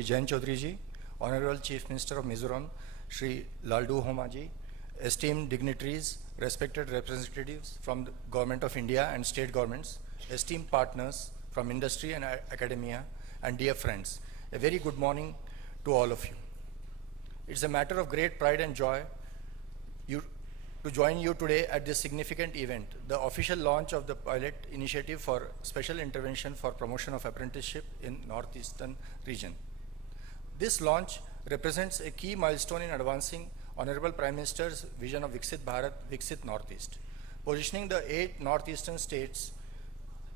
Jayant Chaudhary ji, Honorable Chief Minister of Mizoram, Shri Laldu Homaji, esteemed dignitaries, respected representatives from the Government of India and state governments, esteemed partners from industry and academia, and dear friends, a very good morning to all of you. It's a matter of great pride and joy to join you today at this significant event, the official launch of the pilot initiative for special intervention for promotion of apprenticeship in Northeastern region. This launch represents a key milestone in advancing Honorable Prime Minister's vision of Viksit Bharat, Viksit Northeast, positioning the 8 Northeastern states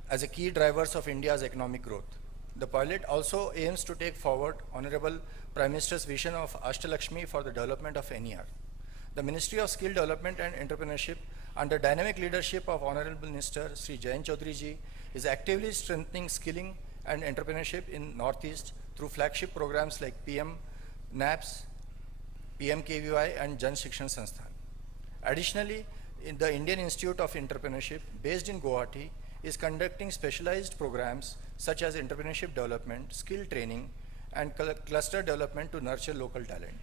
as a key drivers of India's economic growth. The pilot also aims to take forward Honorable Prime Minister's vision of Ashtalakshmi for the development of NER. The Ministry of Skill Development and Entrepreneurship, under dynamic leadership of Honorable Minister Shri Jayant Chaudhary ji, is actively strengthening skilling and entrepreneurship in Northeast through flagship programs like PM NAPS, PMKVY and Jan Shikshan Sansthan. Additionally, the Indian Institute of Entrepreneurship, based in Guwahati, is conducting specialized programs such as entrepreneurship development, skill training, and cluster development to nurture local talent.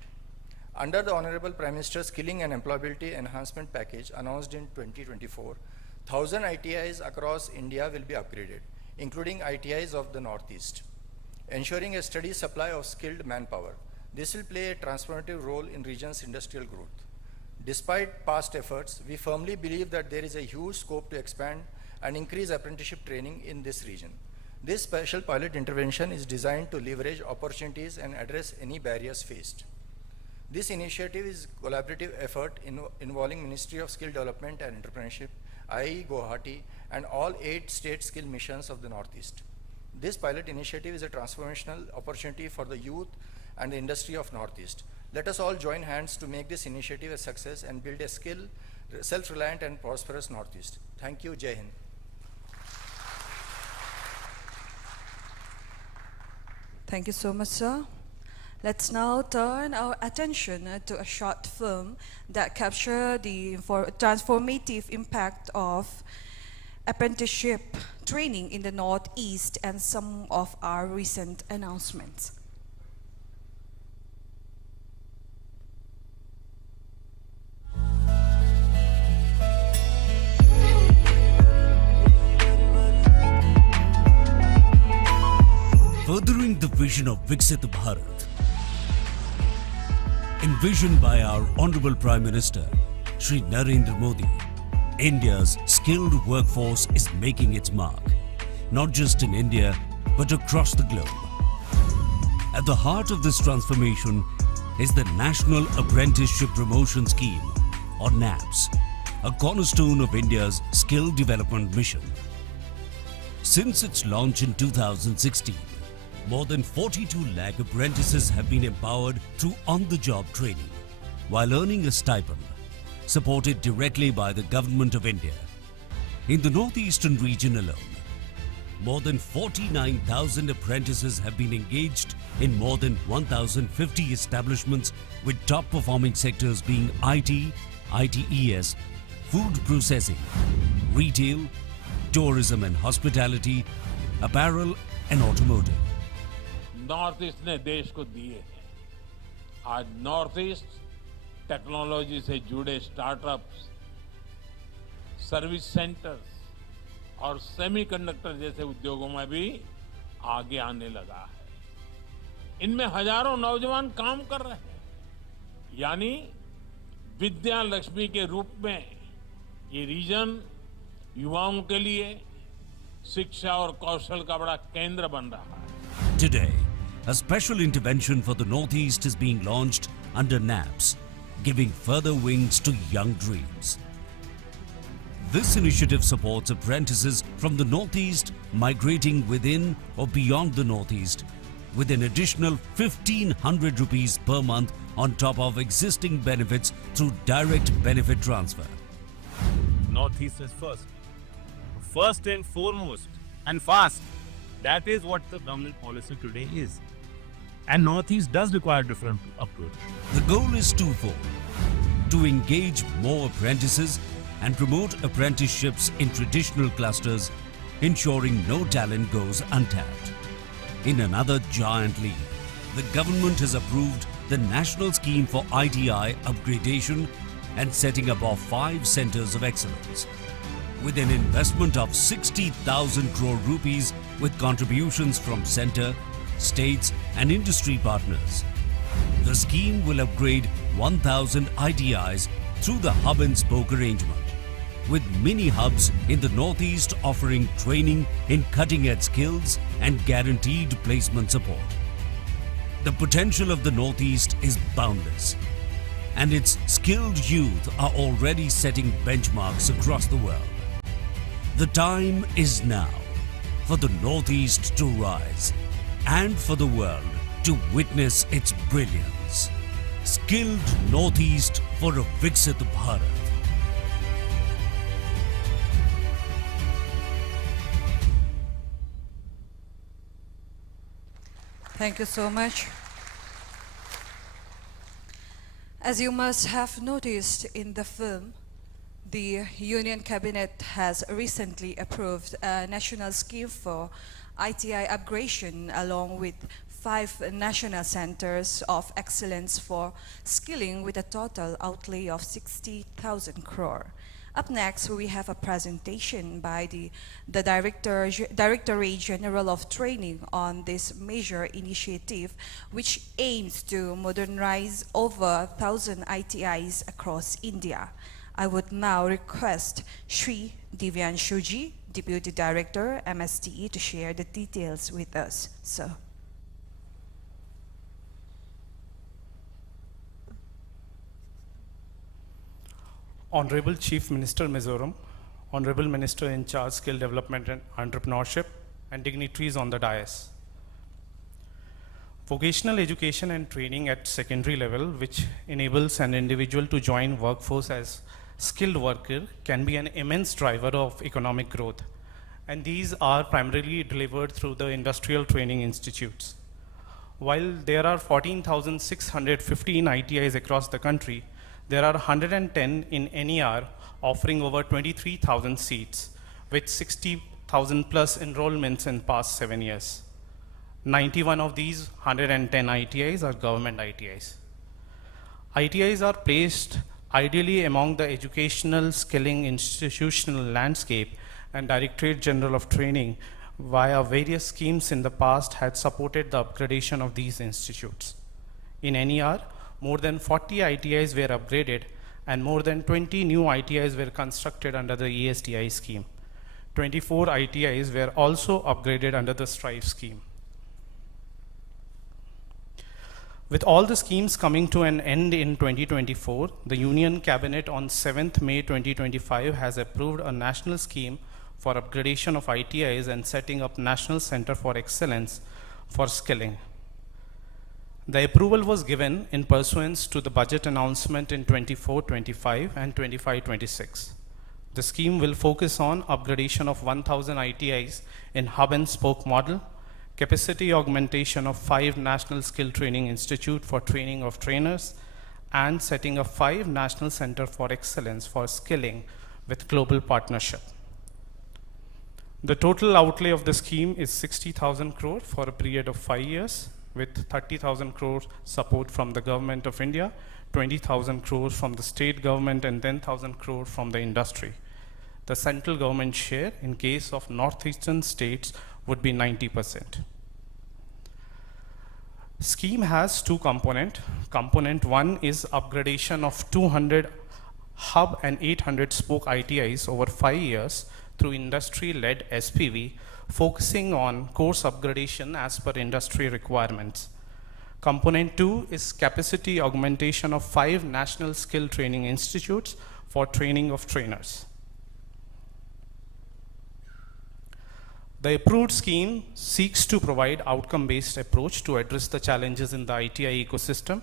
Under the Honorable Prime Minister's Skilling and Employability Enhancement Package announced in 2024, 1,000 ITIs across India will be upgraded, including ITIs of the Northeast, ensuring a steady supply of skilled manpower. This will play a transformative role in region's industrial growth. Despite past efforts, we firmly believe that there is a huge scope to expand and increase apprenticeship training in this region. This special pilot intervention is designed to leverage opportunities and address any barriers faced. This initiative is a collaborative effort involving Ministry of Skill Development and Entrepreneurship, IIE Guwahati, and all 8 state skill missions of the Northeast. This pilot initiative is a transformational opportunity for the youth and the industry of Northeast. Let us all join hands to make this initiative a success and build a skilled, self-reliant and prosperous Northeast. Thank you. Jai Hind. Thank you so much, sir. Let's now turn our attention to a short film that captures the transformative impact of apprenticeship training in the Northeast and some of our recent announcements. Furthering the vision of Viksit Bharat, envisioned by our Honorable Prime Minister, Shri Narendra Modi, India's skilled workforce is making its mark, not just in India, but across the globe. At the heart of this transformation is the National Apprenticeship Promotion Scheme, or NAPS, a cornerstone of India's skill development mission. Since its launch in 2016, more than 42 lakh apprentices have been empowered through on-the-job training, while earning a stipend, supported directly by the Government of India. In the Northeastern region alone, more than 49,000 apprentices have been engaged in more than 1,050 establishments, with top-performing sectors being IT, ITES, food processing, retail, tourism and hospitality, apparel and automotive. North east ने देश को दिए हैं। आज north east technology से जुड़े startups, service centres और semiconductor जैसे उद्योगों में भी आगे आने लगा है। इनमें हजारों नौजवान काम कर रहे हैं, यानी विद्या लक्ष्मी के रूप में ये रीजन युवाओं के लिए शिक्षा और कौशल का बड़ा केंद्र बन रहा है। Today, a special intervention for the Northeast is being launched under NAPS, giving further wings to young dreams. This initiative supports apprentices from the Northeast migrating within or beyond the Northeast, with an additional 1,500 rupees per month on top of existing benefits through direct benefit transfer. Northeast is first. First and foremost, and fast. That is what the government policy today is. And Northeast does require different approach. The goal is twofold: to engage more apprentices and promote apprenticeships in traditional clusters, ensuring no talent goes untapped. In another giant leap, the government has approved the National Scheme for ITI Upgradation and setting up of 5 centers of excellence. With an investment of 60,000 crore rupees with contributions from centre, states and industry partners. The scheme will upgrade 1,000 ITIs through the hub and spoke arrangement, with mini hubs in the Northeast offering training in cutting-edge skills and guaranteed placement support. The potential of the Northeast is boundless, and its skilled youth are already setting benchmarks across the world. The time is now for the Northeast to rise and for the world to witness its brilliance. Skilled Northeast for a Viksit Bharat. Thank you so much. As you must have noticed in the film, the Union Cabinet has recently approved a national scheme for ITI upgradation along with 5 national centers of excellence for skilling with a total outlay of 60,000 crore. Up next, we have a presentation by the Directorate General of Training on this major initiative, which aims to modernize over 1,000 ITIs across India. I would now request Shri Divyanshuji, Deputy Director, MSTE, to share the details with us. Sir. Honorable Chief Minister Mizoram, Honorable Minister in charge Skill Development and Entrepreneurship, and dignitaries on the dais. Vocational education and training at secondary level, which enables an individual to join workforce as skilled worker, can be an immense driver of economic growth. And these are primarily delivered through the industrial training institutes. While there are 14,615 ITIs across the country, there are 110 in NER offering over 23,000 seats, with 60,000 plus enrollments in past 7 years. 91 of these 110 ITIs are government ITIs. ITIs are placed ideally among the educational skilling institutional landscape, and Directorate General of Training via various schemes in the past had supported the upgradation of these institutes. In NER, more than 40 ITIs were upgraded and more than 20 new ITIs were constructed under the ESDI scheme. 24 ITIs were also upgraded under the STRIVE scheme. With all the schemes coming to an end in 2024, the Union Cabinet on 7th May 2025 has approved a national scheme for upgradation of ITIs and setting up National Center for Excellence for Skilling. The approval was given in pursuance to the budget announcement in 24-25 and 25-26. The scheme will focus on upgradation of 1,000 ITIs in hub and spoke model, capacity augmentation of 5 National Skill Training Institute for training of trainers, and setting up 5 National Center for Excellence for Skilling with global partnership. The total outlay of the scheme is 60,000 crore for a period of 5 years, with 30,000 crore support from the Government of India, 20,000 crore from the state government, and 10,000 crore from the industry. The central government share in case of northeastern states would be 90%. Scheme has 2 components. Component 1 is upgradation of 200 hub and 800 spoke ITIs over 5 years through industry-led SPV, focusing on course upgradation as per industry requirements. Component 2 is capacity augmentation of 5 National Skill Training Institutes for training of trainers. The approved scheme seeks to provide outcome-based approach to address the challenges in the ITI ecosystem.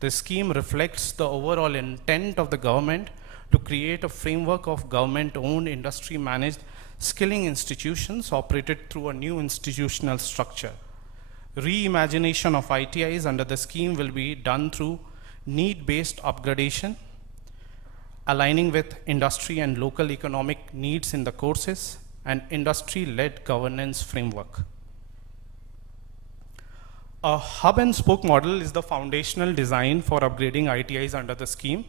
The scheme reflects the overall intent of the government to create a framework of government-owned, industry-managed skilling institutions operated through a new institutional structure. Reimagination of ITIs under the scheme will be done through need-based upgradation, aligning with industry and local economic needs in the courses, and industry-led governance framework. A hub and spoke model is the foundational design for upgrading ITIs under the scheme.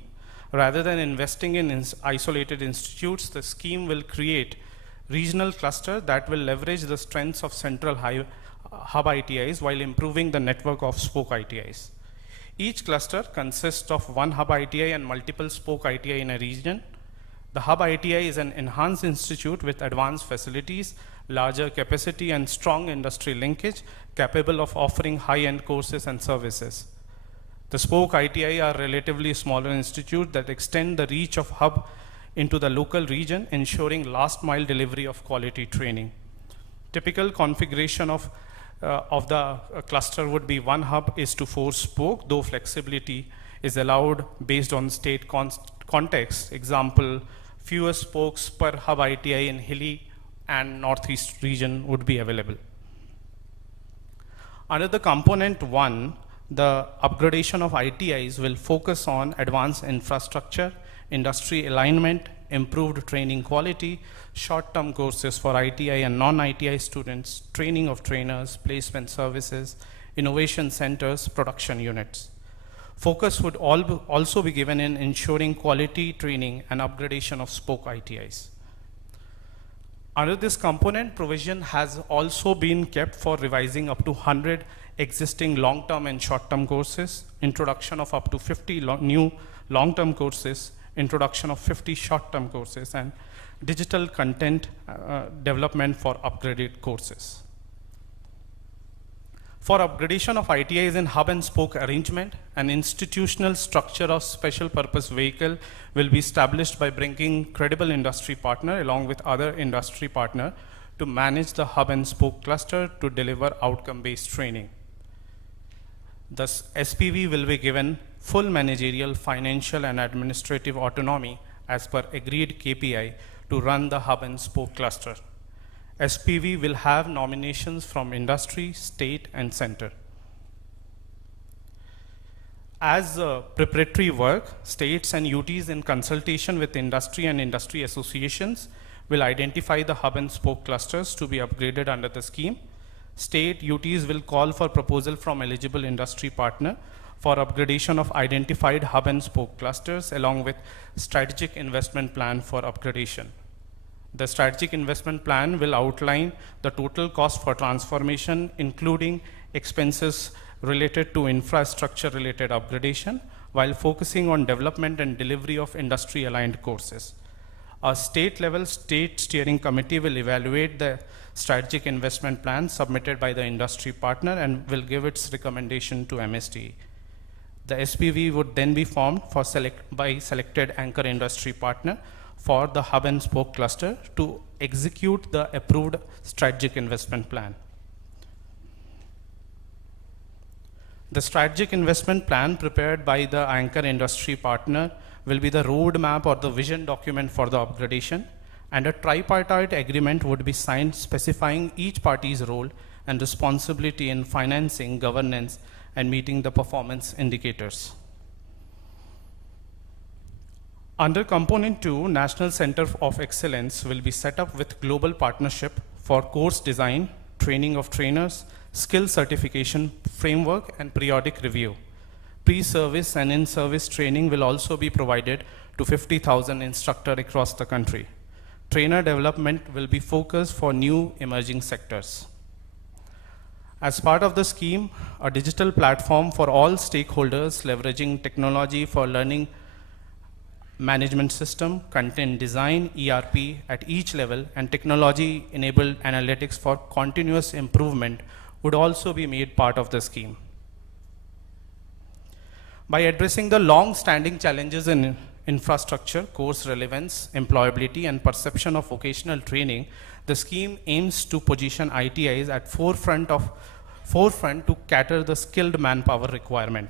Rather than investing in isolated institutes, the scheme will create regional cluster that will leverage the strengths of central hub ITIs while improving the network of spoke ITIs. Each cluster consists of one hub ITI and multiple spoke ITI in a region. The hub ITI is an enhanced institute with advanced facilities, larger capacity and strong industry linkage, capable of offering high-end courses and services. The spoke ITI are relatively smaller institutes that extend the reach of hub into the local region, ensuring last-mile delivery of quality training. Typical configuration of the cluster would be 1 hub is to 4 spoke, though flexibility is allowed based on state context. Example, fewer spokes per hub ITI in hilly and northeast region would be available. Under the component 1, the upgradation of ITIs will focus on advanced infrastructure, industry alignment, improved training quality, short-term courses for ITI and non-ITI students, training of trainers, placement services, innovation centers, production units. Focus would also be given in ensuring quality training and upgradation of spoke ITIs. Under this component, provision has also been kept for revising up to 100 existing long-term and short-term courses, introduction of up to 50 new long-term courses, introduction of 50 short-term courses, and digital content development for upgraded courses. For upgradation of ITIs in hub and spoke arrangement, an institutional structure of special purpose vehicle will be established by bringing credible industry partner along with other industry partner to manage the hub and spoke cluster to deliver outcome-based training. Thus, SPV will be given full managerial, financial, and administrative autonomy as per agreed KPI to run the hub and spoke cluster. SPV will have nominations from industry, state, and center. As preparatory work, states and UTs in consultation with industry and industry associations will identify the hub and spoke clusters to be upgraded under the scheme. State UTs will call for proposal from eligible industry partner for upgradation of identified hub and spoke clusters along with strategic investment plan for upgradation. The strategic investment plan will outline the total cost for transformation, including expenses related to infrastructure-related upgradation, while focusing on development and delivery of industry-aligned courses. A state-level state steering committee will evaluate the strategic investment plan submitted by the industry partner and will give its recommendation to MSDE. The SPV would then be formed by selected anchor industry partner for the hub and spoke cluster to execute the approved strategic investment plan. The strategic investment plan prepared by the anchor industry partner will be the roadmap or the vision document for the upgradation, and a tripartite agreement would be signed specifying each party's role and responsibility in financing, governance, and meeting the performance indicators. Under Component 2, National Center of Excellence will be set up with global partnership for course design, training of trainers, skill certification framework, and periodic review. Pre-service and in-service training will also be provided to 50,000 instructors across the country. Trainer development will be focused for new emerging sectors. As part of the scheme, a digital platform for all stakeholders leveraging technology for learning management system, content design, ERP at each level, and technology-enabled analytics for continuous improvement would also be made part of the scheme. By addressing the long-standing challenges in infrastructure, course relevance, employability, and perception of vocational training, the scheme aims to position ITIs at forefront to cater the skilled manpower requirement.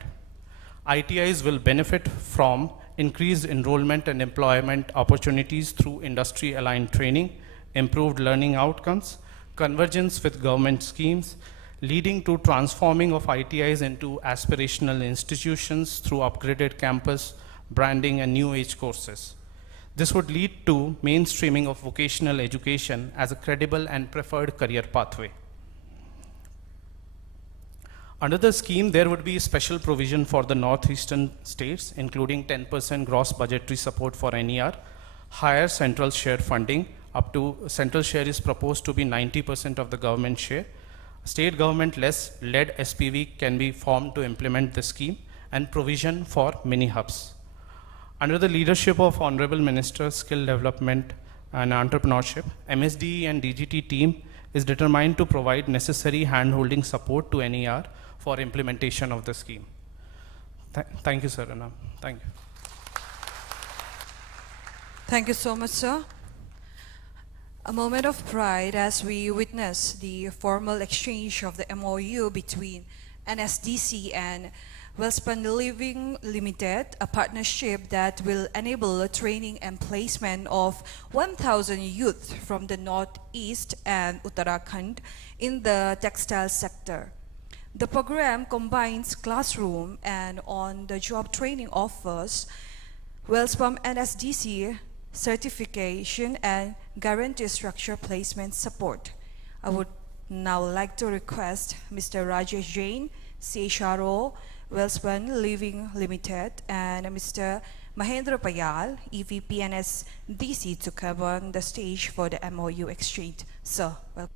ITIs will benefit from increased enrollment and employment opportunities through industry-aligned training, improved learning outcomes, convergence with government schemes, leading to transforming of ITIs into aspirational institutions through upgraded campus, branding, and new age courses. This would lead to mainstreaming of vocational education as a credible and preferred career pathway. Under the scheme, there would be special provision for the northeastern states, including 10% gross budgetary support for NER, higher central share funding, up to central share is proposed to be 90% of the government share. State government led SPV can be formed to implement the scheme, and provision for mini hubs. Under the leadership of Honorable Minister, Skill Development and Entrepreneurship, MSDE and DGT team is determined to provide necessary hand-holding support to NER for implementation of the scheme. Thank you, sir. Thank you. Thank you so much, sir. A moment of pride as we witness the formal exchange of the MOU between NSDC and Wellspun Living Limited, a partnership that will enable training and placement of 1,000 youth from the Northeast and Uttarakhand in the textile sector. The program combines classroom and on-the-job training offers Wellspun NSDC certification and guarantee structure placement support. I would now like to request Mr. Rajesh Jain, CHRO, Wellspun Living Limited, and Mr. Mahendra Payal, EVP NSDC, to come on the stage for the MOU exchange. Sir, welcome.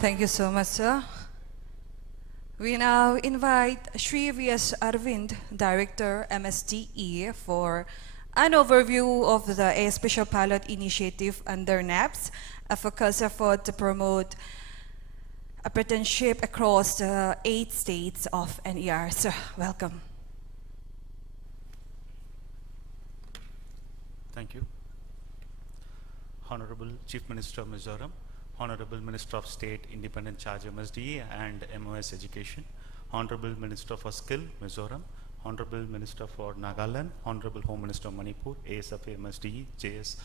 Thank you so much, sir. We now invite Shri V.S. Arvind, Director, MSDE, for an overview of the Special Pilot Initiative under NAPS, a focused effort to promote apprenticeship across the 8 states of NER. Sir, welcome. Thank you. Honorable Chief Minister of Mizoram, Honorable Minister of State, Independent Charge MSDE and MOS Education, Honorable Minister for Skill, Mizoram, Honorable Minister for Nagaland, Honorable Home Minister of Manipur, ASFA MSDE, JS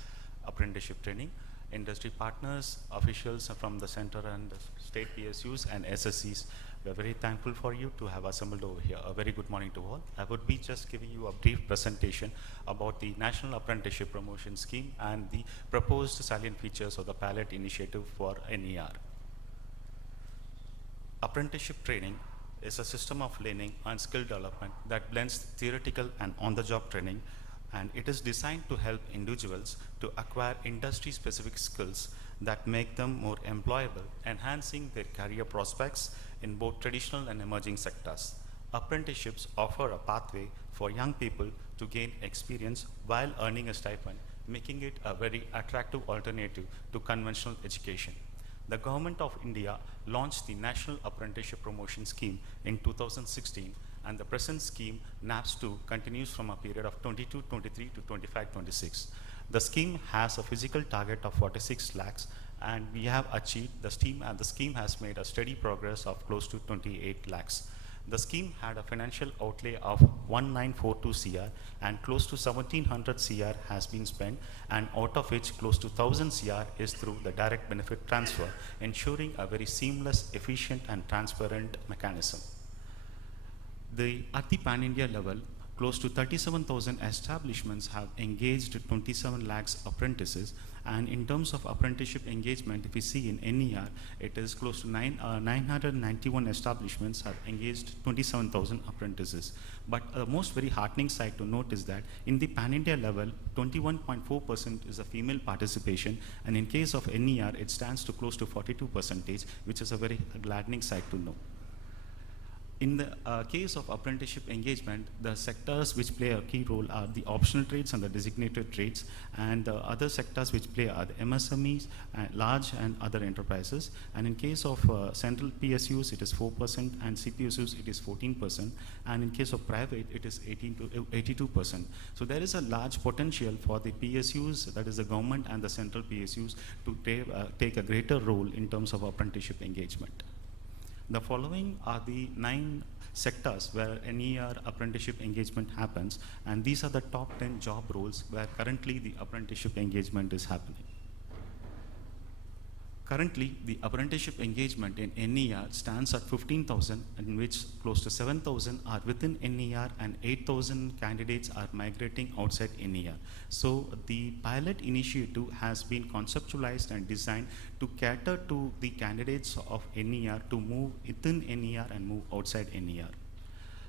Apprenticeship Training, industry partners, officials from the center and the state PSUs and SSCs. We are very thankful for you to have assembled over here. A very good morning to all. I would be just giving you a brief presentation about the National Apprenticeship Promotion Scheme and the proposed salient features of the pilot initiative for NER. Apprenticeship training is a system of learning and skill development that blends theoretical and on-the-job training, and it is designed to help individuals to acquire industry-specific skills that make them more employable, enhancing their career prospects in both traditional and emerging sectors. Apprenticeships offer a pathway for young people to gain experience while earning a stipend, making it a very attractive alternative to conventional education. The Government of India launched the National Apprenticeship Promotion Scheme in 2016, and the present scheme, NAPS 2, continues from a period of 22-23 to 25-26. The scheme has a physical target of 46 lakhs, and we have achieved the scheme has made a steady progress of close to 28 lakhs. The scheme had a financial outlay of 1942 CR, and close to 1700 CR has been spent, and out of which close to 1000 CR is through the direct benefit transfer, ensuring a very seamless, efficient and transparent mechanism. At the pan-India level, close to 37,000 establishments have engaged 27 lakhs apprentices, and in terms of apprenticeship engagement, if we see in NER, it is close to 991 establishments have engaged 27,000 apprentices. But the most very heartening side to note is that in the pan-India level, 21.4% is a female participation, and in case of NER, it stands to close to 42%, which is a very gladdening side to know. In the case of apprenticeship engagement, the sectors which play a key role are the optional trades and the designated trades, and the other sectors which play are the MSMEs, large and other enterprises. And in case of central PSUs, it is 4%, and CPSUs, it is 14%, and in case of private, it is 18 to 82%. So there is a large potential for the PSUs, that is the government and the central PSUs, to take a greater role in terms of apprenticeship engagement. The following are the 9 sectors where NER apprenticeship engagement happens, and these are the top 10 job roles where currently the apprenticeship engagement is happening. Currently, the apprenticeship engagement in NER stands at 15,000, in which close to 7,000 are within NER and 8,000 candidates are migrating outside NER. So the pilot initiative has been conceptualized and designed to cater to the candidates of NER to move within NER and move outside NER.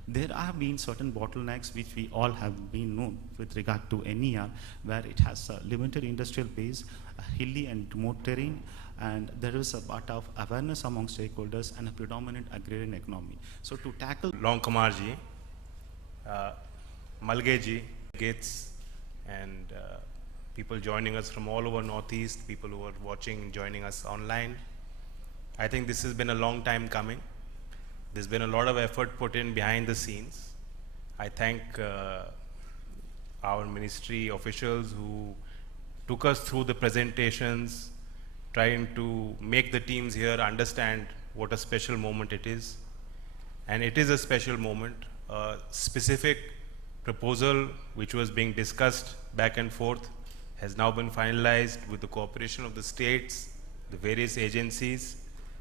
There have been certain bottlenecks which we all have been known with regard to NER, where it has a limited industrial base, a hilly and remote terrain, and there is a part of awareness among stakeholders and a predominant agrarian economy. So to tackle Long Kumar ji, Malge ji, Gates, and people joining us from all over Northeast, people who are watching, joining us online. I think this has been a long time coming. There's been a lot of effort put in behind the scenes. I thank our ministry officials who took us through the presentations, trying to make the teams here understand what a special moment it is. And it is a special moment. A specific proposal which was being discussed back and forth has now been finalized with the cooperation of the states, the various agencies,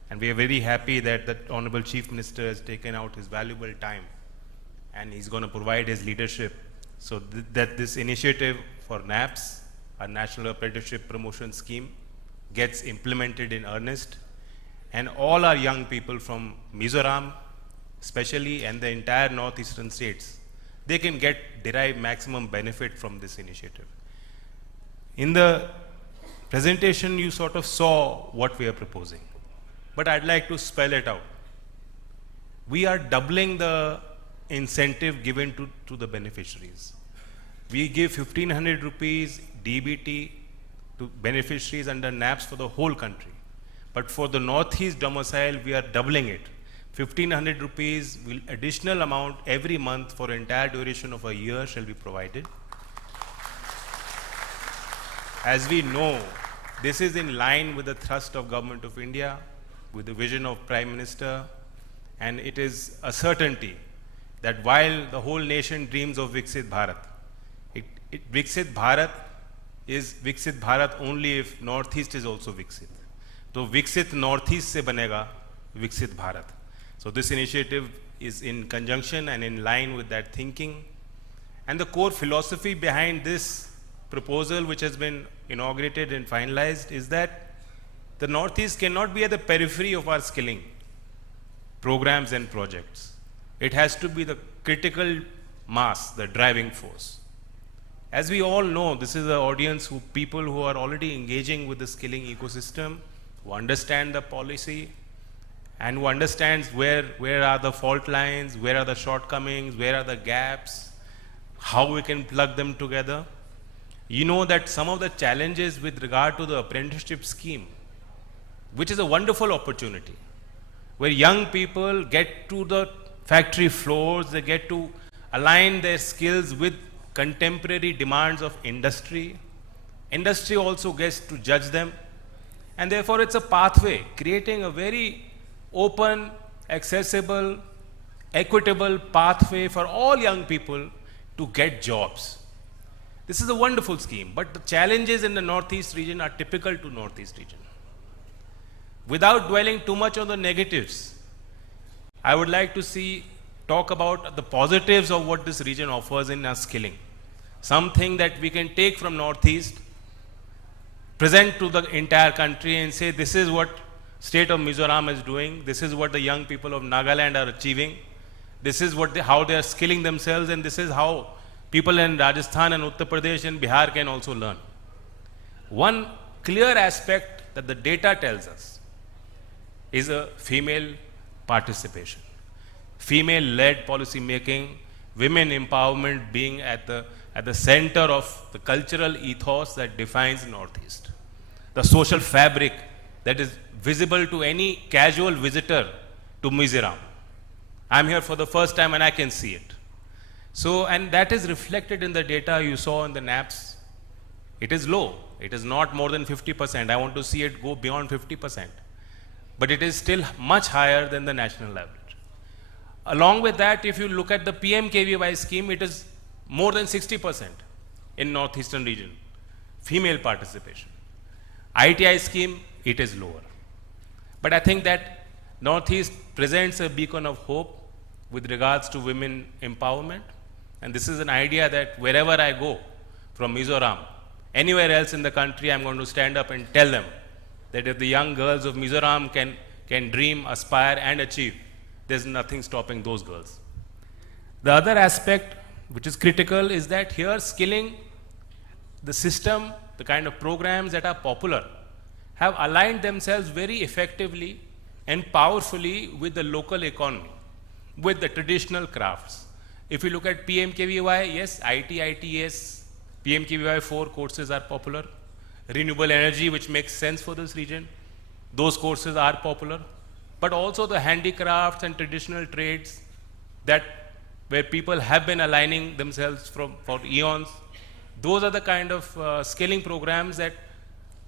and we are very happy that the Honorable Chief Minister has taken out his valuable time and he's going to provide his leadership so that this initiative for NAPS, our National Apprenticeship Promotion Scheme, gets implemented in earnest, and all our young people from Mizoram especially and the entire northeastern states, they can derive maximum benefit from this initiative. In the presentation you sort of saw what we are proposing, but I'd like to spell it out. We are doubling the incentive given to the beneficiaries. We give 1,500 rupees DBT to beneficiaries under NAPS for the whole country. But for the Northeast domicile, we are doubling it. 1,500 rupees will additional amount every month for entire duration of a year shall be provided. As we know, this is in line with the thrust of Government of India, with the vision of Prime Minister, and it is a certainty that while the whole nation dreams of Viksit Bharat, Viksit Bharat is Viksit Bharat only if Northeast is also Viksit. So Viksit Northeast se banega Viksit Bharat. So this initiative is in conjunction and in line with that thinking. And the core philosophy behind this proposal, which has been inaugurated and finalized, is that the Northeast cannot be at the periphery of our skilling programs and projects. It has to be the critical mass, the driving force. As we all know, this is an audience people who are already engaging with the skilling ecosystem, who understand the policy, and who understands where are the fault lines, where are the shortcomings, where are the gaps, how we can plug them together. You know that some of the challenges with regard to the apprenticeship scheme, which is a wonderful opportunity, where young people get to the factory floors, they get to align their skills with contemporary demands of industry. Industry also gets to judge them, and therefore it's a pathway, creating a very open, accessible, equitable pathway for all young people to get jobs. This is a wonderful scheme, but the challenges in the Northeast region are typical to Northeast region. Without dwelling too much on the negatives, I would like to talk about the positives of what this region offers in our skilling. Something that we can take from Northeast, present to the entire country and say, this is what state of Mizoram is doing, this is what the young people of Nagaland are achieving, this is how they are skilling themselves, and this is how people in Rajasthan and Uttar Pradesh and Bihar can also learn. One clear aspect that the data tells us is a female participation, female-led policy making, women empowerment being at the center of the cultural ethos that defines Northeast, the social fabric that is visible to any casual visitor to Mizoram. I'm here for the first time and I can see it. So, and that is reflected in the data you saw in the NAPS. It is low. It is not more than 50%. I want to see it go beyond 50%. but it is still much higher than the national average. Along with that, if you look at the PMKVY scheme, it is more than 60% in northeastern region, female participation. ITI scheme, it is lower. But I think that Northeast presents a beacon of hope with regards to women empowerment. And this is an idea that wherever I go, from Mizoram, anywhere else in the country, I'm going to stand up and tell them that if the young girls of Mizoram can dream, aspire, and achieve, there's nothing stopping those girls. The other aspect which is critical is that here skilling, the system, the kind of programs that are popular, have aligned themselves very effectively and powerfully with the local economy, with the traditional crafts. If you look at PMKVY, yes, IT, ITS, PMKVY 4 courses are popular. Renewable energy, which makes sense for this region, those courses are popular. But also the handicrafts and traditional trades that where people have been aligning themselves for eons, those are the kind of skilling programs that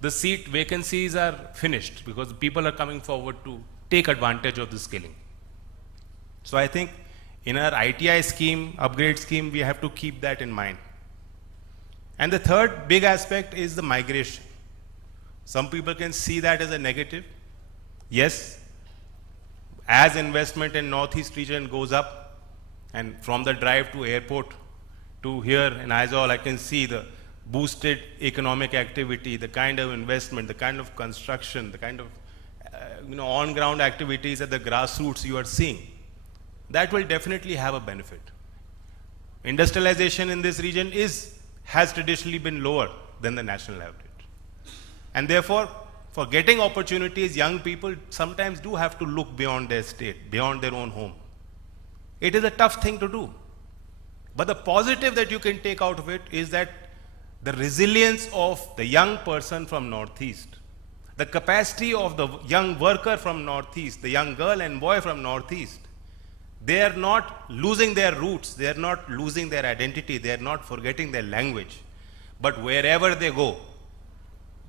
the seat vacancies are finished because people are coming forward to take advantage of the skilling. So I think in our ITI scheme, upgrade scheme, we have to keep that in mind. And the third big aspect is the migration. Some people can see that as a negative. Yes, as investment in Northeast region goes up, and from the drive to airport to here in Aizawl, I can see the boosted economic activity, the kind of investment, the kind of construction, the kind of on-ground activities at the grassroots you are seeing. That will definitely have a benefit. Industrialization in this region has traditionally been lower than the national average. And therefore, for getting opportunities, young people sometimes do have to look beyond their state, beyond their own home. It is a tough thing to do. But the positive that you can take out of it is that the resilience of the young person from Northeast, the capacity of the young worker from Northeast, the young girl and boy from Northeast, they are not losing their roots, they are not losing their identity, they are not forgetting their language. But wherever they go,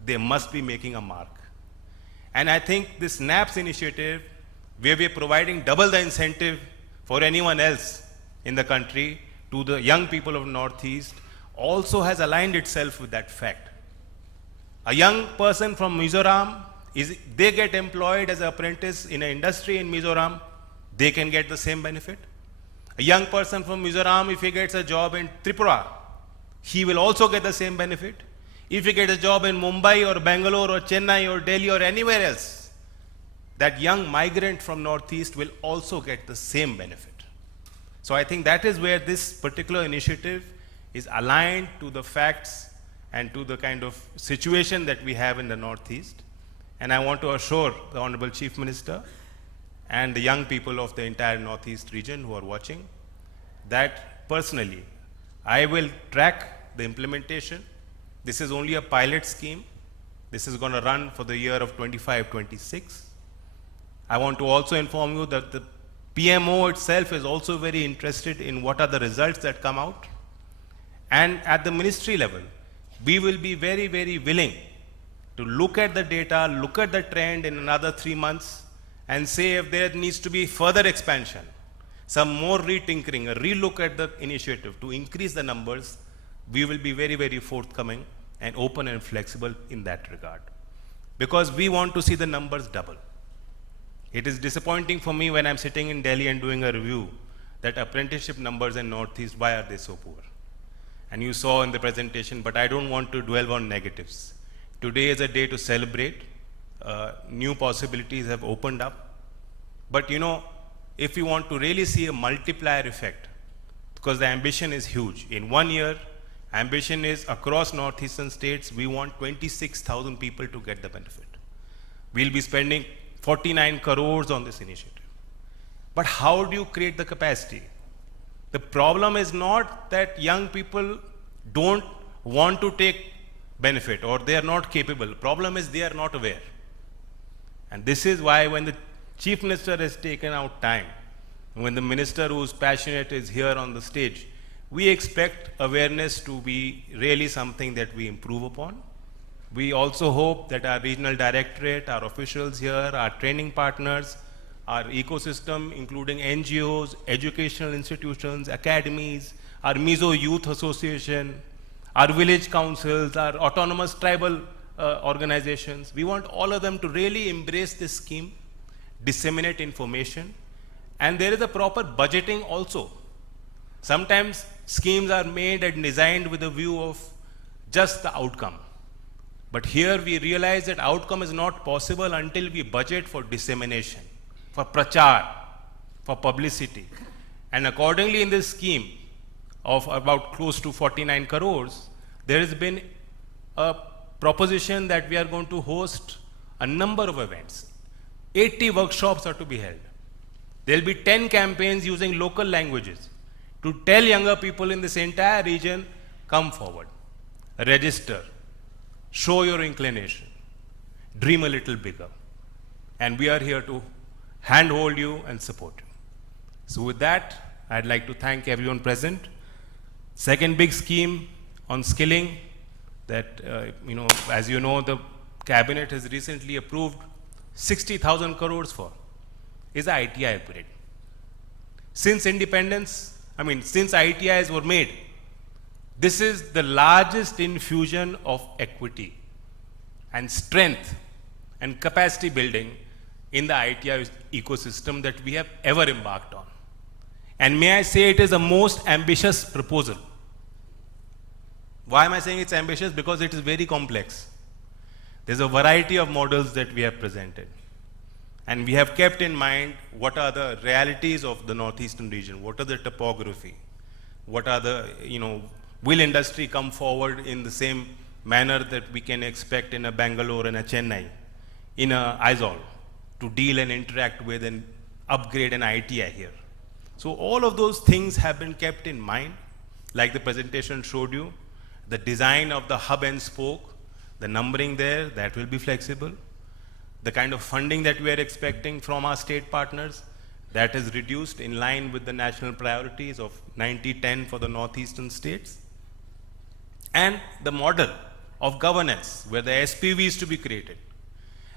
they must be making a mark. And I think this NAPS initiative, where we are providing double the incentive for anyone else in the country to the young people of Northeast, also has aligned itself with that fact. A young person from Mizoram, they get employed as an apprentice in an industry in Mizoram, they can get the same benefit. A young person from Mizoram, if he gets a job in Tripura, he will also get the same benefit. If he gets a job in Mumbai or Bangalore or Chennai or Delhi or anywhere else, that young migrant from Northeast will also get the same benefit. So I think that is where this particular initiative is aligned to the facts and to the kind of situation that we have in the Northeast. And I want to assure the Honorable Chief Minister and the young people of the entire Northeast region who are watching that personally, I will track the implementation. This is only a pilot scheme. This is going to run for the year of 25-26. I want to also inform you that the PMO itself is also very interested in what are the results that come out. And at the ministry level, we will be very, very willing to look at the data, look at the trend in another 3 months and say if there needs to be further expansion, some more retinkering, a relook at the initiative to increase the numbers, we will be very, very forthcoming and open and flexible in that regard. Because we want to see the numbers double. It is disappointing for me when I'm sitting in Delhi and doing a review that apprenticeship numbers in Northeast, why are they so poor? And you saw in the presentation, but I don't want to dwell on negatives. Today is a day to celebrate. New possibilities have opened up. But if you want to really see a multiplier effect, because the ambition is huge. In 1 year, ambition is across northeastern states, we want 26,000 people to get the benefit. We'll be spending 49 crores on this initiative. But how do you create the capacity? The problem is not that young people don't want to take benefit or they are not capable. The problem is they are not aware. And this is why when the Chief Minister has taken out time, when the Minister who's passionate is here on the stage, we expect awareness to be really something that we improve upon. We also hope that our regional directorate, our officials here, our training partners, our ecosystem, including NGOs, educational institutions, academies, our Mizo Youth Association, our village councils, our autonomous tribal organizations, we want all of them to really embrace this scheme, disseminate information, and there is a proper budgeting also. Sometimes schemes are made and designed with a view of just the outcome. But here we realize that outcome is not possible until we budget for dissemination, for prachar, for publicity. And accordingly in this scheme of about close to 49 crores, there has been a proposition that we are going to host a number of events. 80 workshops are to be held. There will be 10 campaigns using local languages to tell younger people in this entire region, come forward, register, show your inclination, dream a little bigger. And we are here to handhold you and support you. So with that, I'd like to thank everyone present. Second big scheme on skilling that, as you know, the cabinet has recently approved 60,000 crores for is the ITI upgrade. Since independence, since ITIs were made, this is the largest infusion of equity and strength and capacity building in the ITI ecosystem that we have ever embarked on. And may I say it is the most ambitious proposal. Why am I saying it's ambitious? Because it is very complex. There's a variety of models that we have presented. And we have kept in mind what are the realities of the northeastern region, what are the topography, what are the, will industry come forward in the same manner that we can expect in a Bangalore and a Chennai, in a Aizawl, to deal and interact with and upgrade an ITI here. So all of those things have been kept in mind, like the presentation showed you, the design of the hub and spoke, the numbering there, that will be flexible. The kind of funding that we are expecting from our state partners, that is reduced in line with the national priorities of 90-10 for the northeastern states. And the model of governance, where the SPV is to be created.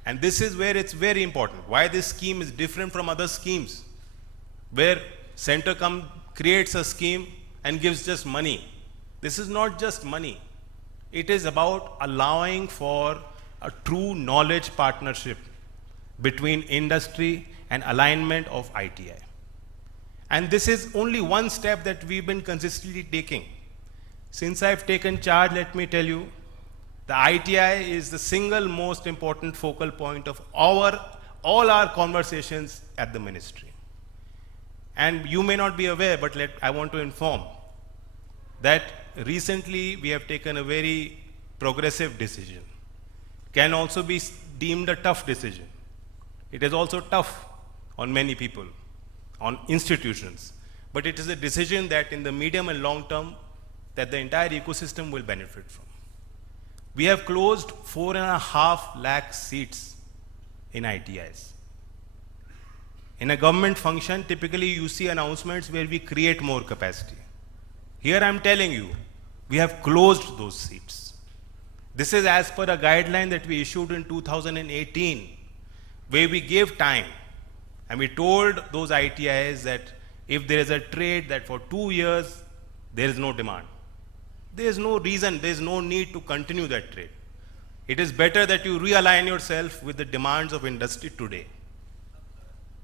And this is where it's very important, why this scheme is different from other schemes, where center creates a scheme and gives just money. This is not just money. It is about allowing for a true knowledge partnership between industry and alignment of ITI. And this is only one step that we've been consistently taking. Since I've taken charge, let me tell you, the ITI is the single most important focal point of all our conversations at the ministry. And you may not be aware, but I want to inform that recently we have taken a very progressive decision. Can also be deemed a tough decision. It is also tough on many people, on institutions, but it is a decision that in the medium and long term, that the entire ecosystem will benefit from. We have closed 4.5 lakh seats in ITIs. In a government function, typically you see announcements where we create more capacity. Here I'm telling you, we have closed those seats. This is as per a guideline that we issued in 2018, where we gave time and we told those ITIs that if there is a trade that for 2 years there is no demand, there is no reason, there is no need to continue that trade. It is better that you realign yourself with the demands of industry today.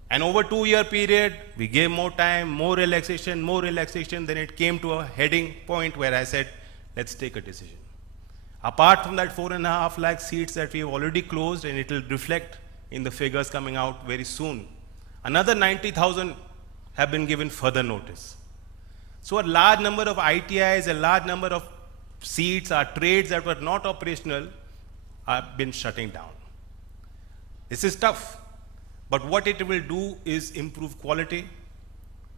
And over 2-year period, we gave more time, more relaxation, then it came to a heading point where I said, let's take a decision. Apart from that 4.5 lakh seats that we have already closed, and it will reflect in the figures coming out very soon, another 90,000 have been given further notice. So a large number of ITIs, a large number of seats, our trades that were not operational have been shutting down. This is tough, but what it will do is improve quality.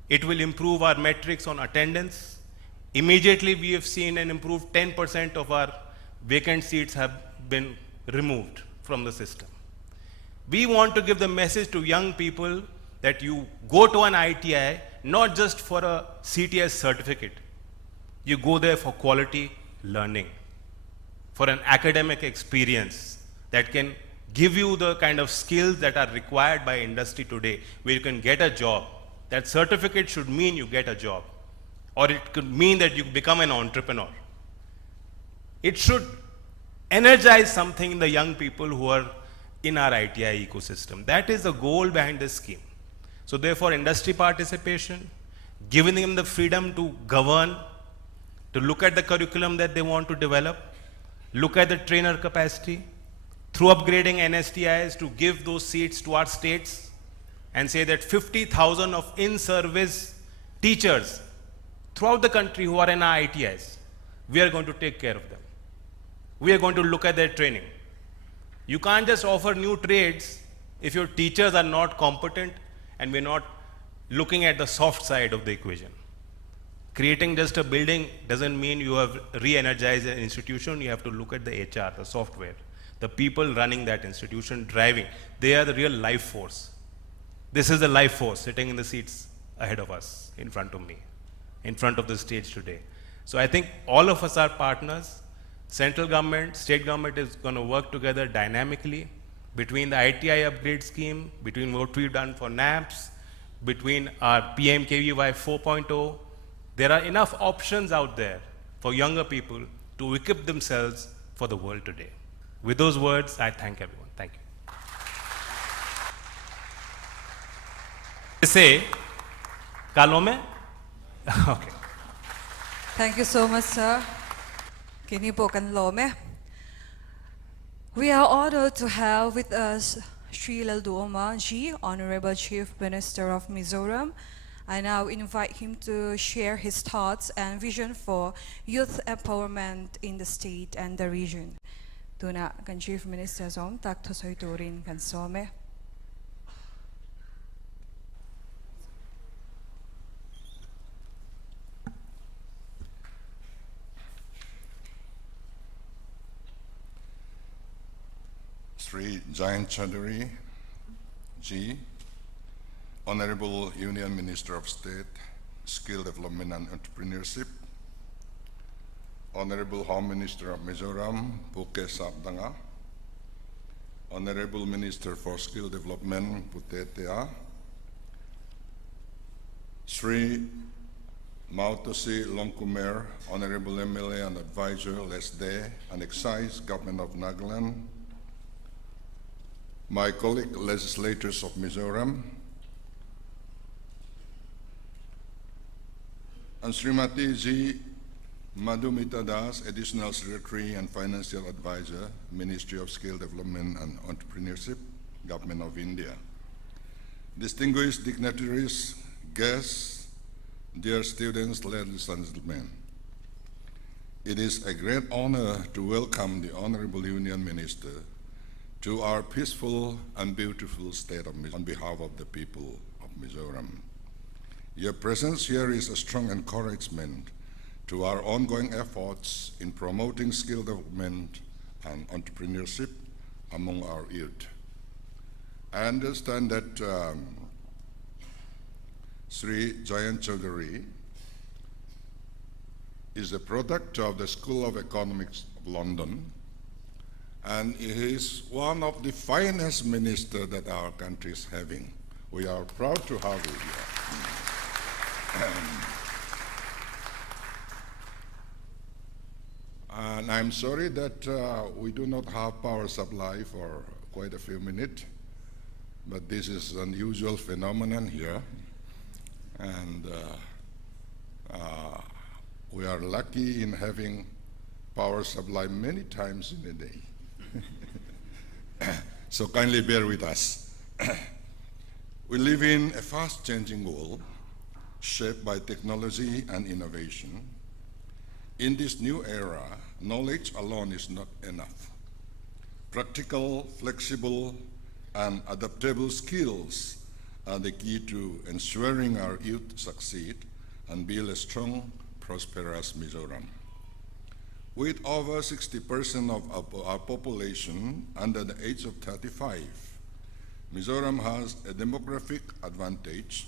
It will improve our metrics on attendance. Immediately we have seen an improved 10% of our vacant seats have been removed from the system. We want to give the message to young people that you go to an ITI not just for a CTS certificate. You go there for quality learning. for an academic experience that can give you the kind of skills that are required by industry today, where you can get a job. That certificate should mean you get a job, or it could mean that you become an entrepreneur. It should energize something in the young people who are in our ITI ecosystem. That is the goal behind this scheme. So therefore, industry participation, giving them the freedom to govern, to look at the curriculum that they want to develop, look at the trainer capacity, through upgrading NSTIs to give those seats to our states, and say that 50,000 of in-service teachers throughout the country who are in our ITIs, we are going to take care of them. We are going to look at their training. You can't just offer new trades if your teachers are not competent and we're not looking at the soft side of the equation. Creating just a building doesn't mean you have re-energized an institution. You have to look at the HR, the software, the people running that institution, driving. They are the real life force. This is the life force sitting in the seats ahead of us, in front of me, in front of the stage today. So I think all of us are partners. Central government, state government is going to work together dynamically between the ITI upgrade scheme, between what we've done for NAPS, between our PMKVY 4.0. There are enough options out there for younger people to equip themselves for the world today. With those words, I thank everyone. Thank you. Say, Kalome? Okay. Thank you so much, sir. Kini po kanlome. We are honored to have with us Shri Lalduoma Ji, Honorable Chief Minister of Mizoram. I now invite him to share his thoughts and vision for youth empowerment in the state and the region. Tuna kan Chief Minister Zom tak tosoy turin kan some. Shri Jayant Chaudhary Ji, Honorable Union Minister of State, Skill Development and Entrepreneurship, Honorable Home Minister of Mizoram, Puke Sabdanga, Honorable Minister for Skill Development, Putetea, Shri Mautosi Longkumer, Honorable MLA and Advisor, Lesde and Excise, Government of Nagaland, my colleague legislators of Mizoram, and Srimati G. Madhumita Das, Additional Secretary and Financial Advisor, Ministry of Skill Development and Entrepreneurship, Government of India. Distinguished dignitaries, guests, dear students, ladies and gentlemen, it is a great honor to welcome the Honorable Union Minister to our peaceful and beautiful state of Mizoram on behalf of the people of Mizoram. Your presence here is a strong encouragement to our ongoing efforts in promoting skill development and entrepreneurship among our youth. I understand that Shri Jayant Chaudhary is a product of the School of Economics of London, and he is one of the finest ministers that our country is having. We are proud to have you here. And I'm sorry that we do not have power supply for quite a few minutes, but this is an unusual phenomenon here. And we are lucky in having power supply many times in a day. So kindly bear with us. We live in a fast-changing world shaped by technology and innovation. In this new era, knowledge alone is not enough. Practical, flexible, and adaptable skills are the key to ensuring our youth succeed and build a strong, prosperous Mizoram. With over 60% of our population under the age of 35, Mizoram has a demographic advantage.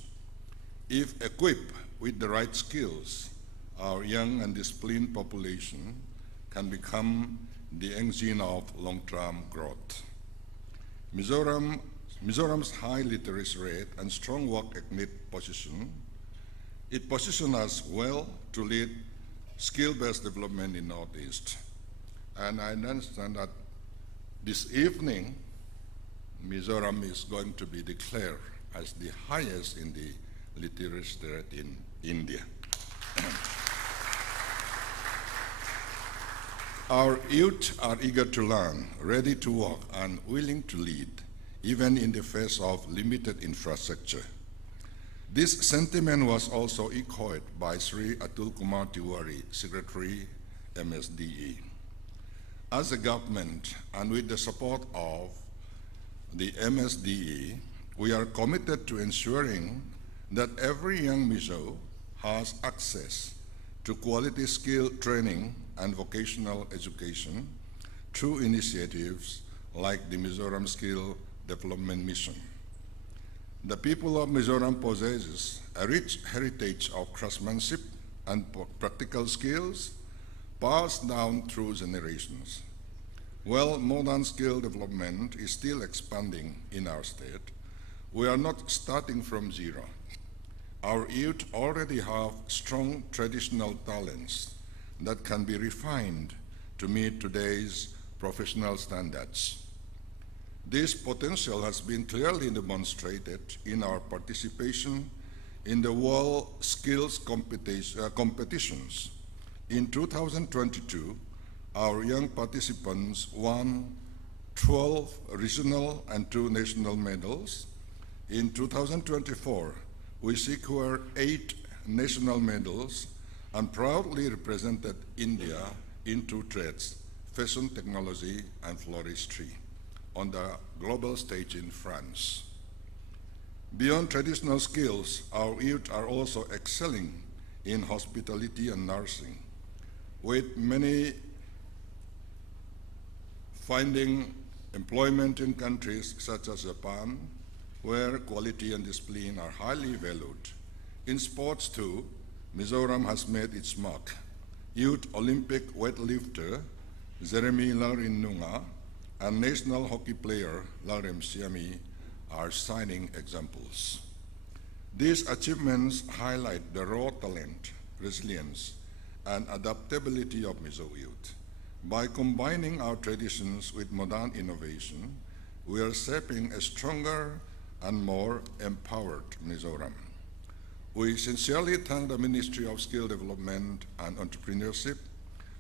If equipped with the right skills, our young and disciplined population can become the engine of long-term growth. Mizoram's high literacy rate and strong work ethic positions us well to lead skill-based development in Northeast. And I understand that this evening, Mizoram is going to be declared as the highest in the literacy rate in India. Our youth are eager to learn, ready to work, and willing to lead, even in the face of limited infrastructure. This sentiment was also echoed by Shri Atul Kumar Tiwari, Secretary, MSDE. As a government, and with the support of the MSDE, we are committed to ensuring that every young Mizo has access to quality skill training and vocational education through initiatives like the Mizoram Skill Development Mission. The people of Mizoram possesses a rich heritage of craftsmanship and practical skills passed down through generations. While modern skill development is still expanding in our state, we are not starting from zero. Our youth already have strong traditional talents that can be refined to meet today's professional standards. This potential has been clearly demonstrated in our participation in the World Skills competitions. In 2022, our young participants won 12 regional and 2 national medals. In 2024, we secured 8 national medals and proudly represented India in 2 trades, fashion technology and floristry, on the global stage in France. Beyond traditional skills, our youth are also excelling in hospitality and nursing, with many finding employment in countries such as Japan, where quality and discipline are highly valued. In sports too, Mizoram has made its mark. Youth Olympic weightlifter Jeremy Larinunga and national hockey player Larem Siami are shining examples. These achievements highlight the raw talent, resilience, and adaptability of Mizo youth. By combining our traditions with modern innovation, we are shaping a stronger and more empowered Mizoram. We sincerely thank the Ministry of Skill Development and Entrepreneurship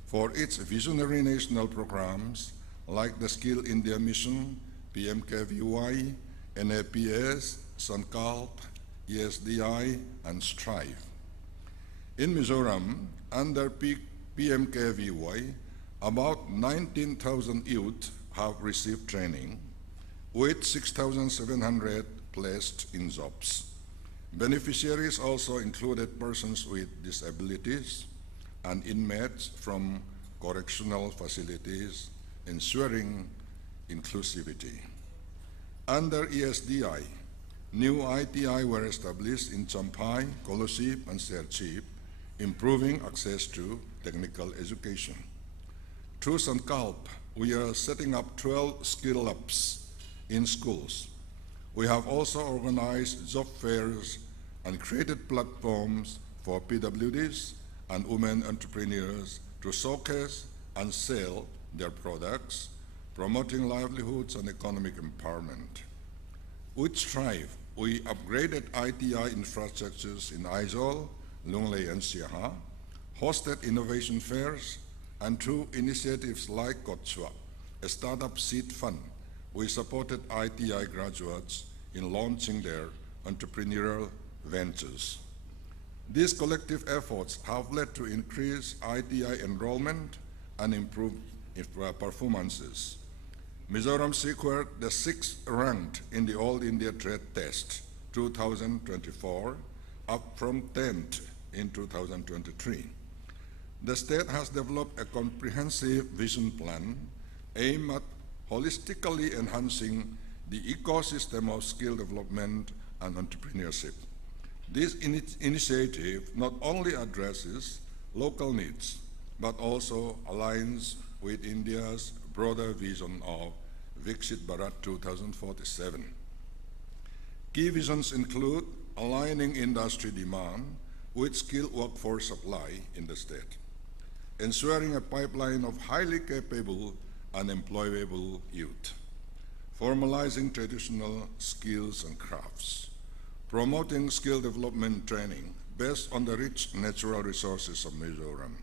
for its visionary national programs like the Skill India Mission, PMKVY, NAPS, Sankalp, ESDI, and Strive. In Mizoram, under PMKVY, about 19,000 youth have received training, with 6,700 placed in jobs. Beneficiaries also included persons with disabilities and inmates from correctional facilities, ensuring inclusivity. Under ESDI, new ITI were established in Champhai, Kolosip, and Serchip, improving access to technical education. Through Sankalp, we are setting up 12 skill labs in schools. We have also organized job fairs and created platforms for PWDs and women entrepreneurs to showcase and sell their products, promoting livelihoods and economic empowerment. With Strive, we upgraded ITI infrastructures in Aizawl, Lunglei, and Siaha, hosted innovation fairs, and through initiatives like Kotswa, a startup seed fund, we supported ITI graduates in launching their entrepreneurial ventures. These collective efforts have led to increased ITI enrollment and improved performances. Mizoram secured the 6th ranked in the All India Trade Test 2024, up from 10th in 2023. The state has developed a comprehensive vision plan aimed at holistically enhancing the ecosystem of skill development and entrepreneurship. This initiative not only addresses local needs, but also aligns with India's broader vision of Viksit Bharat 2047. Key visions include aligning industry demand with skilled workforce supply in the state, ensuring a pipeline of highly capable and employable youth, formalizing traditional skills and crafts, promoting skill development training based on the rich natural resources of Mizoram,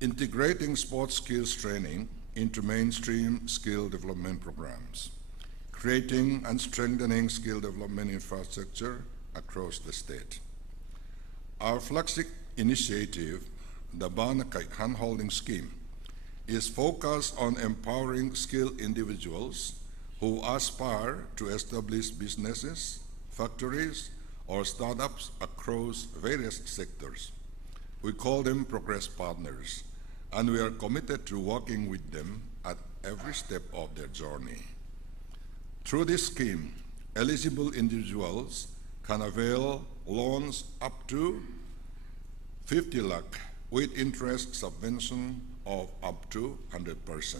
integrating sports skills training into mainstream skill development programs, creating and strengthening skill development infrastructure across the state. Our flagship initiative, the Banakai Handholding Scheme, is focused on empowering skilled individuals who aspire to establish businesses, factories, or startups across various sectors. We call them Progress Partners, and we are committed to working with them at every step of their journey. Through this scheme, eligible individuals can avail loans up to 50 lakh with interest subvention of up to 100%.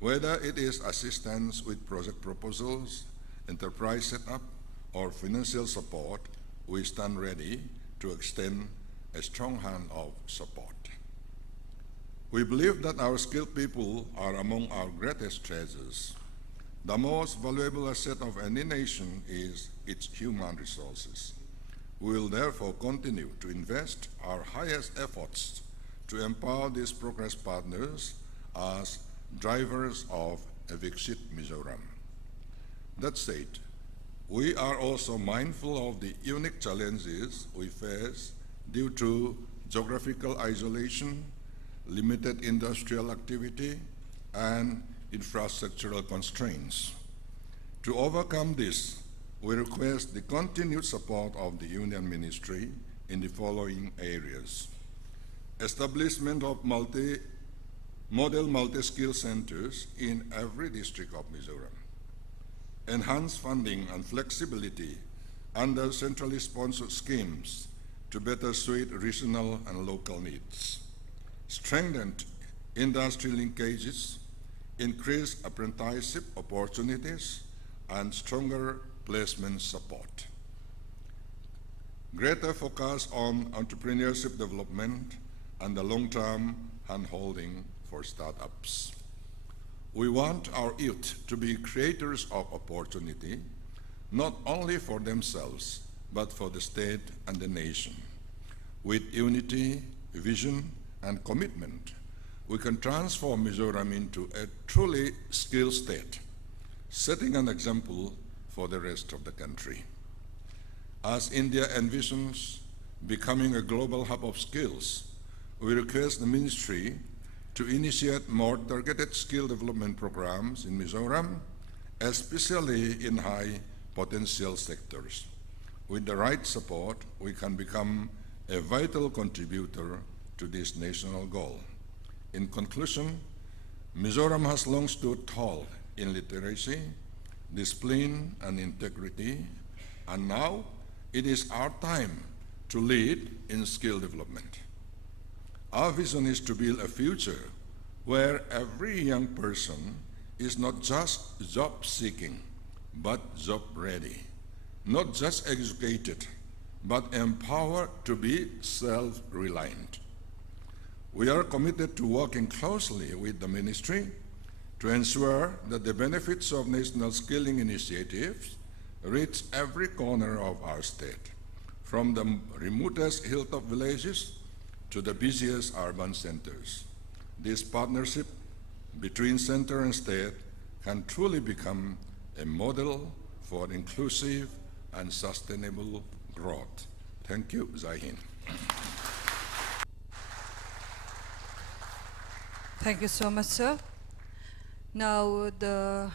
Whether it is assistance with project proposals, enterprise setup, or financial support, we stand ready to extend a strong hand of support. We believe that our skilled people are among our greatest treasures. The most valuable asset of any nation is its human resources. We will therefore continue to invest our highest efforts to empower these progress partners as drivers of a Viksit Mizoram. That said, we are also mindful of the unique challenges we face due to geographical isolation, limited industrial activity, and infrastructural constraints. To overcome this, we request the continued support of the Union Ministry in the following areas: establishment of model multi-skill centers in every district of Mizoram, enhanced funding and flexibility under centrally sponsored schemes to better suit regional and local needs, strengthened industry linkages, increased apprenticeship opportunities, and stronger placement support. Greater focus on entrepreneurship development and the long-term hand-holding for startups. We want our youth to be creators of opportunity, not only for themselves, but for the state and the nation. With unity, vision, and commitment, we can transform Mizoram into a truly skilled state, setting an example for the rest of the country. As India envisions becoming a global hub of skills, we request the Ministry to initiate more targeted skill development programs in Mizoram, especially in high potential sectors. With the right support, we can become a vital contributor to this national goal. In conclusion, Mizoram has long stood tall in literacy, discipline, and integrity, and now it is our time to lead in skill development. Our vision is to build a future where every young person is not just job-seeking, but job-ready, not just educated, but empowered to be self-reliant. We are committed to working closely with the Ministry to ensure that the benefits of national skilling initiatives reach every corner of our state, from the remotest hilltop villages to the busiest urban centers. This partnership between center and state can truly become a model for inclusive and sustainable growth. Thank you, Jayant. Thank you so much, sir. Now, the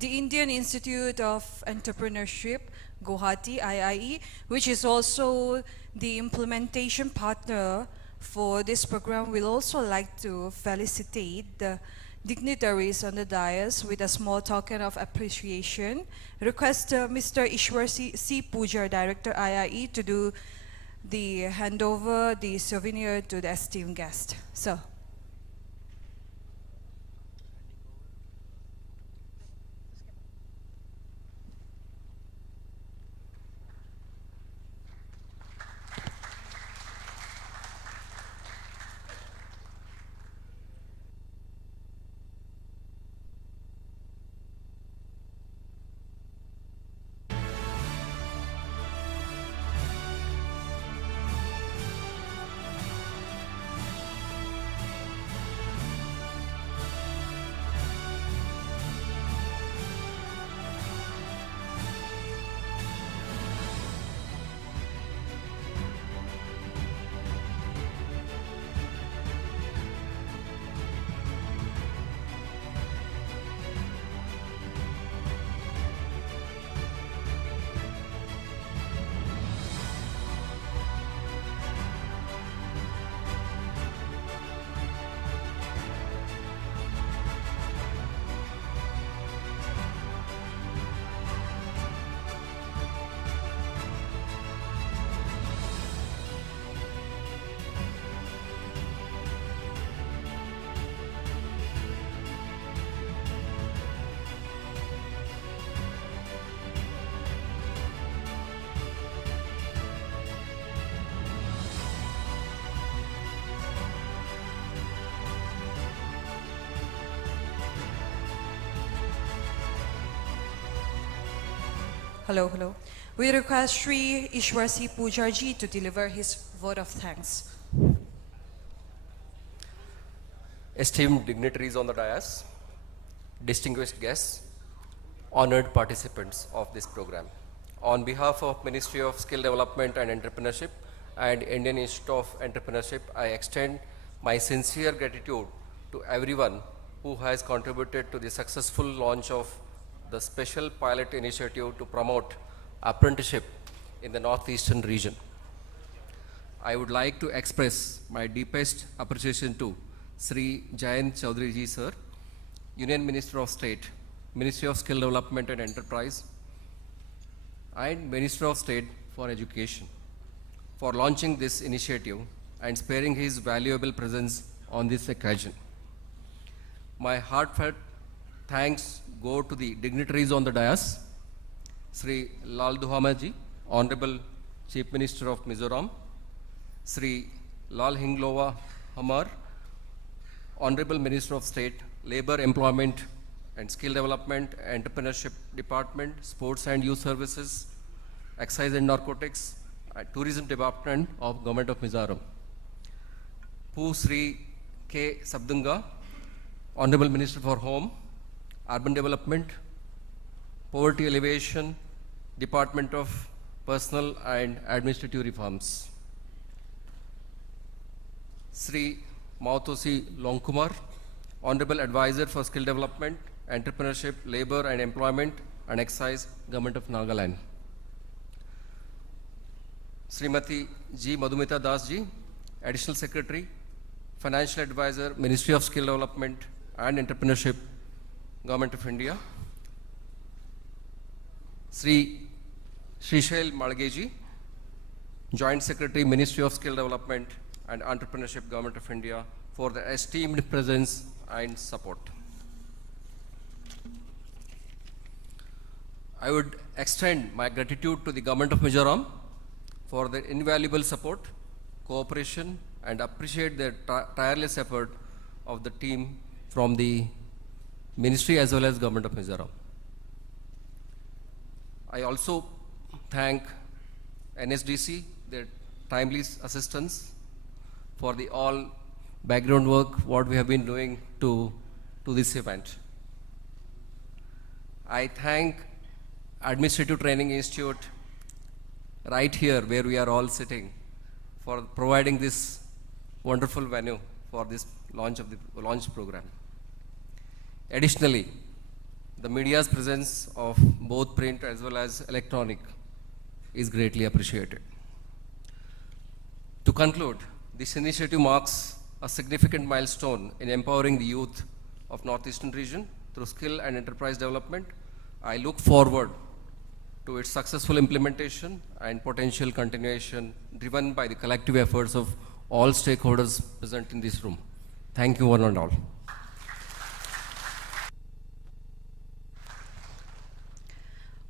Indian Institute of Entrepreneurship, Guwahati, IIE, which is also the implementation partner for this program, will also like to felicitate the dignitaries on the dais with a small token of appreciation. Request Mr. Ishwar C. Pujar, Director, IIE, to do the handover, the souvenir to the esteemed guest. Sir. Hello. We request Shri Ishwarsi Pujarji to deliver his vote of thanks. Esteemed dignitaries on the dais, distinguished guests, honored participants of this program. On behalf of Ministry of Skill Development and Entrepreneurship and Indian Institute of Entrepreneurship, I extend my sincere gratitude to everyone who has contributed to the successful launch of the special pilot initiative to promote apprenticeship in the northeastern region. I would like to express my deepest appreciation to Shri Jayant Chaudhary ji sir, Union Minister of State, Ministry of Skill Development and Enterprise, and Minister of State for Education for launching this initiative and sparing his valuable presence on this occasion. My heartfelt thanks go to the dignitaries on the dais, Shri Laldu Hamaji, Honorable Chief Minister of Mizoram, Shri Lal Hinglova Hamar, Honorable Minister of State, Labor, Employment and Skill Development, Entrepreneurship Department, Sports and Youth Services, Excise and Narcotics, Tourism Department of Government of Mizoram. Pu Sri K. Sabdunga, Honorable Minister for Home, Urban Development, Poverty Alleviation, Department of Personal and Administrative Reforms. Sri Mautosi Longkumar, Honorable Advisor for Skill Development, Entrepreneurship, Labor and Employment and Excise, Government of Nagaland. Srimati G. Madhumita Das ji, Additional Secretary, Financial Advisor, Ministry of Skill Development and Entrepreneurship, Government of India. Sri Shrishel Malgeji, Joint Secretary, Ministry of Skill Development and Entrepreneurship, Government of India, for the esteemed presence and support. I would extend my gratitude to the Government of Mizoram for their invaluable support, cooperation, and appreciate their tireless effort of the team from the Ministry as well as Government of Mizoram. I also thank NSDC, their timely assistance for the all background work what we have been doing to this event. I thank Administrative Training Institute right here where we are all sitting for providing this wonderful venue for this launch program. Additionally, the media's presence of both print as well as electronic is greatly appreciated. To conclude, this initiative marks a significant milestone in empowering the youth of Northeastern region through skill and enterprise development. I look forward to its successful implementation and potential continuation driven by the collective efforts of all stakeholders present in this room. Thank you one and all.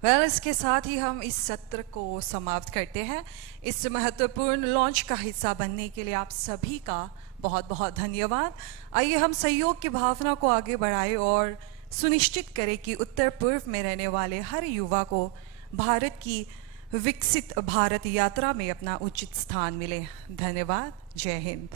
Well, इसके साथ ही हम इस सत्र को समाप्त करते हैं। इस महत्वपूर्ण लॉन्च का हिस्सा बनने के लिए आप सभी का बहुत बहुत धन्यवाद। आइए हम सहयोग की भावना को आगे बढ़ाएं और सुनिश्चित करें कि उत्तर पूर्व में रहने वाले हर युवा को भारत की विकसित भारत यात्रा में अपना उचित स्थान मिले। धन्यवाद। जय हिंद।